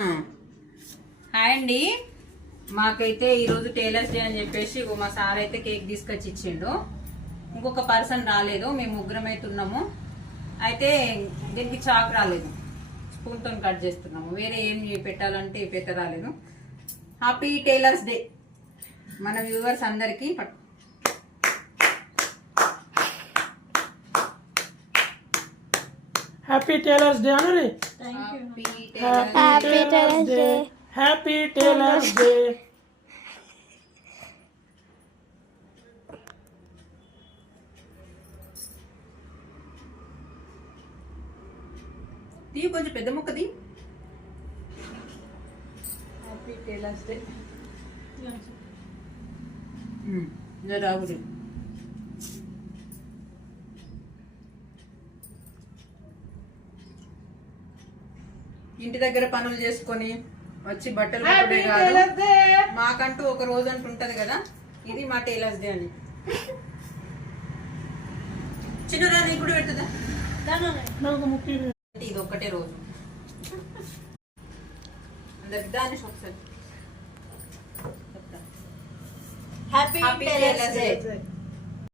Hi అండి, మాకైతే ఈరోజు టైలర్స్ డే అని చెప్పేసి మా సార్ అయితే కేక్ తీసుకొచ్చి ఇచ్చిండు. ఇంకొక పర్సన్ రాలేదు, మేము ముగ్గురం అయితే ఉన్నాము. అయితే దీనికి చాక్ రాలేదు, స్పూన్తో కట్ చేస్తున్నాము. వేరే ఏం పెట్టాలంటే పెట్ట రాలేదు. హ్యాపీ టైలర్స్ డే మన వ్యూవర్స్ అందరికీ. హ్యాపీ టైలర్స్ డే అను రే. Happy tailors day. Happy tailors day. తీ కొంచెం పెద్ద ముక్కది. Happy tailors day. రాగుడి ఇంటి దగ్గర పనులు చేసుకొని వచ్చి బట్టలు కుట్టడే కాదు, మాకంటూ ఒక రోజు అంటూ ఉంటది కదా, ఇది మా టైలర్స్ డే అని. చిన్నరా నీకు కూడా పెడుతుందా? ఇది ఒక్కటే రోజు అందరికి దాన్ని ఒకసారి హ్యాపీ టైలర్స్ డే.